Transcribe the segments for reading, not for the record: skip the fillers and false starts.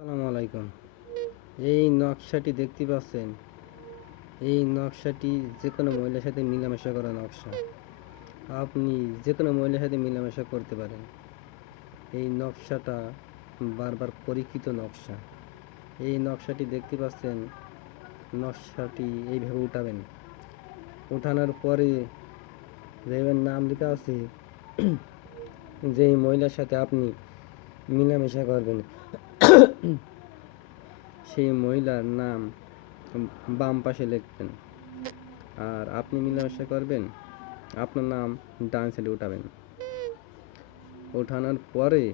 আসসালামু আলাইকুম। এই নকশাটি দেখতে পাচ্ছেন, এই নকশাটি যে কোনো মহিলার সাথে মেলামেশা করা নকশা। আপনি যে কোনো মহিলার সাথে মেলামেশা করতে পারেন। এই নকশাটা বারবার পরীক্ষিত নকশা। এই নকশাটি দেখতে পাচ্ছেন, নকশাটি এইভাবে উঠাবেন। উঠানোর পরে দেখবেন নাম লেখা আছে, যেই মহিলার সাথে আপনি মেলামেশা করবেন সেই মহিলার নাম বাম পাশে লিখবেন। আর আপনি মেলামেশা করবেন, আপনার নাম ডান সাইডে উঠাবেন। ওঠানোর পরে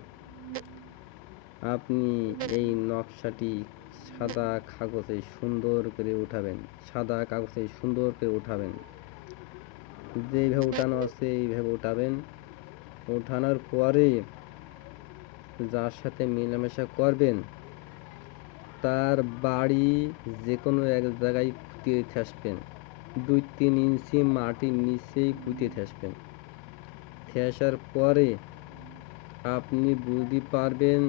আপনি এই নকশাটি সাদা কাগজে সুন্দর করে উঠাবেন। সাদা কাগজে সুন্দর করে উঠাবেন, যেইভাবে উঠানো আছে এইভাবে উঠাবেন। ওঠানোর পরে যার সাথে মেলামেশা করবেন তার বাড়ি যে কোনো এক জায়গায় পুঁতে আসবেন। 2-3 ইঞ্চি মাটির নিচেই পুঁতে আসবেন। আসার পরে আপনি বুঝতে পারবেন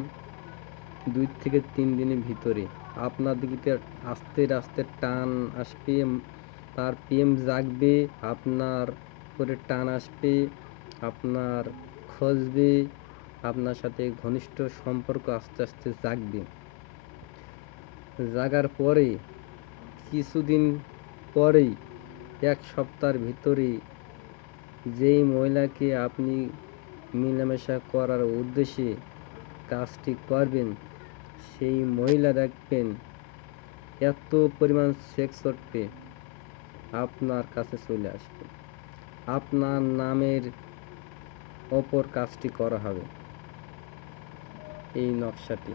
2 থেকে 3 দিনের ভিতরে আপনার দিকে আস্তে আস্তে টান আসবে, তার প্রেম জাগবে, আপনার করে টান আসবে, আপনার খুঁজবে, আপনার সাথে ঘনিষ্ঠ সম্পর্ক আস্তে আস্তে জাগবে। জাগার পরে কিছুদিন পরেই 1 সপ্তাহের ভিতরে যেই মহিলাকে আপনি মেলামেশা করার উদ্দেশ্যে কাজটি করবেন সেই মহিলা দেখবেন এত পরিমাণ সেক্স করবে আপনার কাছে চলে আসবে। আপনার নামের ওপর কাজটি করা হবে এই নকশাটি।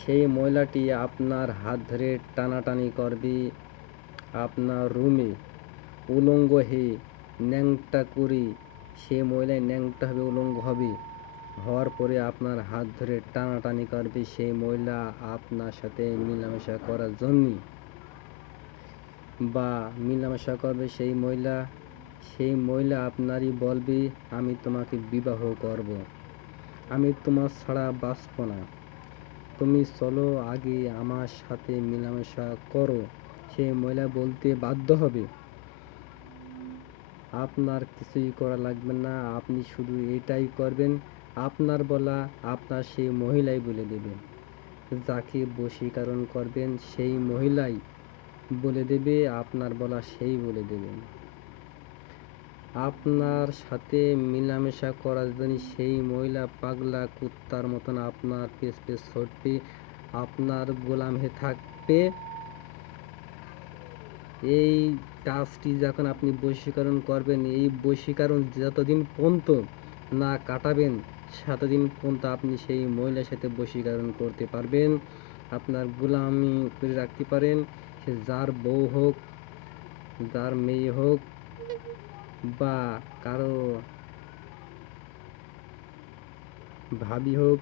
সেই মহিলাটি আপনার হাত ধরে টানাটানি করবে, আপনার রুমে উলঙ্গ হয়ে ন্যাংটা করে সে মহিলায় ন্যাংটা হবে, উলঙ্গ হবে। হওয়ার পরে আপনার হাত ধরে টানাটানি করবে সেই মহিলা আপনার সাথে মেলামেশা করার জন্য, বা মেলামেশা করবে সেই মহিলা আপনারই বলবে, আমি তোমাকে বিবাহ করব, আমি তোমার ছাড়া বাঁচব না, তুমি চলো আগে আমার সাথে মেলামেশা করো। সেই মহিলা বলতে বাধ্য হবে। আপনার কিছুই করা লাগবে না, আপনি শুধু এটাই করবেন, আপনার বলা আপনার সেই মহিলাই বলে দেবে। যাকে বশীকরণ করবেন সেই মহিলাই বলে দেবে, আপনার বলা সেই বলে দেবেন। আপনার সাথে মেলামেশা করার জন্য সেই মহিলা পাগলা কুত্তার মতন আপনার পেছ পেছ ছুটবে, আপনার গোলাম হয়ে থাকবে। এই কাজটি যখন আপনি বশীকরণ করবেন, এই বশীকরণ যতদিন পর্যন্ত না কাটাবেন ততদিন পর্যন্ত আপনি সেই মহিলার সাথে বশীকরণ করতে পারবেন, আপনার গোলামি করে রাখতে পারেন। সে যার বউ হোক, যার মেয়ে হোক, বা কারো ভাবি হোক,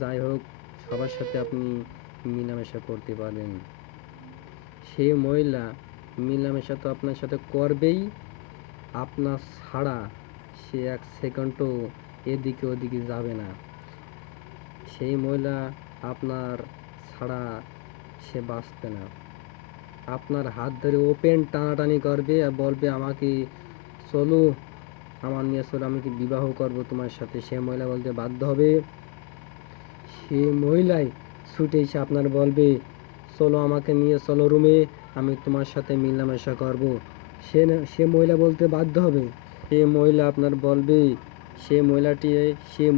যাই হোক, সবার সাথে আপনি মেলামেশা করতে পারবেন। সেই মহিলা মেলামেশা তো আপনার সাথে করবেই, আপনার ছাড়া সে 1 সেকেন্ডও এদিকে ওদিকে যাবে না। সেই মহিলা আপনার ছাড়া সে বাঁচবে না। আপনার হাত ধরে ওপেন টানাটানি করবে আর বলবে, আমাকে চলো, আমার নিয়ে চলো, আমি কি বিবাহ করব তোমার সাথে। সে মহিলা বলতে বাধ্য হবে। সে মহিলাই ছুটে এসে আপনার বলবে, চলো আমাকে নিয়ে চলো রুমে, আমি তোমার সাথে মেলামেশা করব। সে মহিলা বলতে বাধ্য হবে। সে মহিলা আপনার বলবে, সে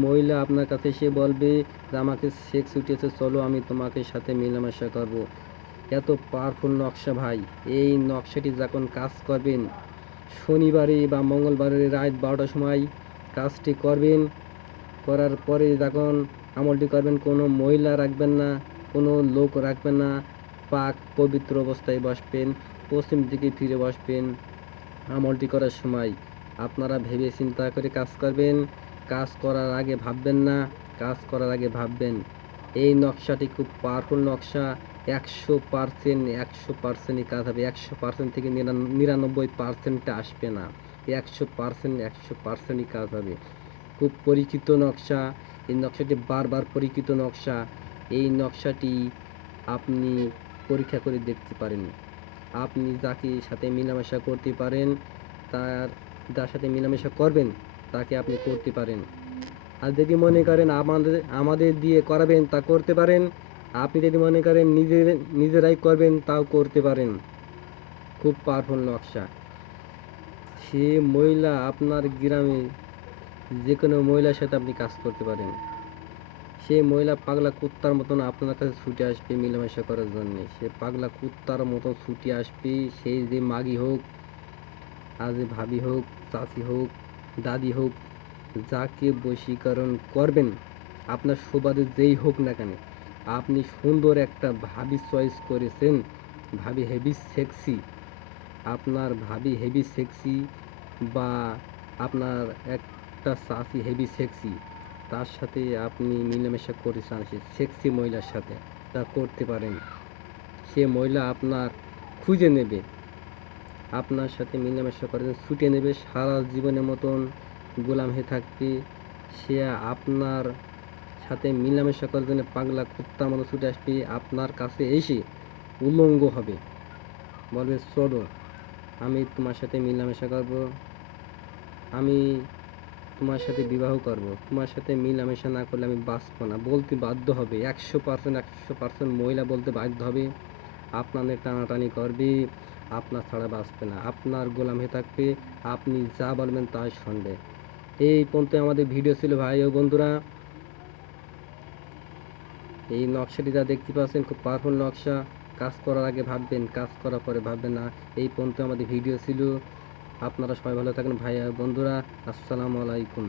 মহিলা আপনার কাছে সে বলবে যে আমাকে সেক্স উঠেছে, চলো আমি তোমাকে সাথে মেলামেশা করব। এত পাওয়ারফুল নকশা ভাই। এই নকশাটি যখন কাজ করবেন শনিবারে বা মঙ্গলবারে রাত 12টার সময় কাজটি করবেন। করার পরে যখন আমলটি করবেন, কোনো মহিলা রাখবেন না, কোনো লোক রাখবেন না, পাক পবিত্র অবস্থায় বসবেন, পশ্চিম দিকে ফিরে বসবেন। আমলটি করার সময় আপনারা ভেবে চিন্তা করে কাজ করবেন। কাজ করার আগে ভাববেন না, কাজ করার আগে ভাববেন। এই নকশাটি খুব পাওয়ারফুল নকশা। 100%ই কাজ হবে। 100% থেকে 99%টা আসবে না। 100%ই কাজ হবে। খুব পরীক্ষিত নকশা। এই নকশাটি বারবার পরীক্ষিত নকশা। এই নকশাটি আপনি পরীক্ষা করে দেখতে পারেন। আপনি যাকে সাথে মেলামেশা করতে পারেন, যার সাথে মেলামেশা করবেন তাকে আপনি করতে পারেন। আর যদি মনে করেন আমাদের দিয়ে করাবেন, তা করতে পারেন। আপনি যদি মনে করেন নিজেরাই করবেন, তাও করতে পারেন। খুব পাওয়ারফুল নকশা। সে মহিলা আপনার গ্রামে যে কোনো মহিলার সাথে আপনি কাজ করতে পারেন। সে মহিলা পাগলা কুত্তার মতন আপনার কাছে ছুটে আসবে মেলামেশা করার জন্যে। সে পাগলা কুত্তার মতো ছুটে আসবে। সেই যে মাগি হোক, আর যে ভাবি হোক, চাচি হোক, দাদি হোক, যাকে বশীকরণ করবেন, আপনার সুবাদে যেই হোক না কেন, আপনি সুন্দর একটা ভাবি চয়েস করেছেন, ভাবি হেভি সেক্সি, আপনার ভাবি হেভি সেক্সি, বা আপনার একটা চাচি হেভি সেক্সি, তার সাথে আপনি মিলেমিশে করতে চান, সে সেক্সি মহিলার সাথে, তা করতে পারেন। সে মহিলা আপনার খুঁজে নেবে, আপনার সাথে মিলেমিশে করে ছুটে নেবে, সারা জীবনের মতন গোলাম হয়ে থাকবে। সে আপনার সাথে মিলামেশা করার জন্য পাগলা কুত্তার মতো ছুটে আসবে, আপনার কাছে এসে উলঙ্গ হবে, বলবে চলো আমি তোমার সাথে মিলামেশা করব, আমি তোমার সাথে বিবাহ করব, তোমার সাথে মিলামেশা না করলে আমি বাঁচব না, বলতে বাধ্য হবে। 100% মহিলা বলতে বাধ্য হবে, আপনাদের টানাটানি করবে, আপনার ছাড়া বাঁচবে না, আপনার গোলাম হয়ে থাকবে, আপনি যা বলবেন তাই শুনবে। এই পর্যন্ত আমাদের ভিডিও ছিল ভাই ও বন্ধুরা। এই নকশাটি যা দেখতে পাচ্ছেন খুব পাওয়ারফুল নকশা। কাজ করার আগে ভাববেন, কাজ করার পরে ভাববেন না। এই পর্যন্ত আমাদের ভিডিও ছিল। আপনারা সবাই ভালো থাকেন ভাই ও বন্ধুরা। আসসালামু আলাইকুম।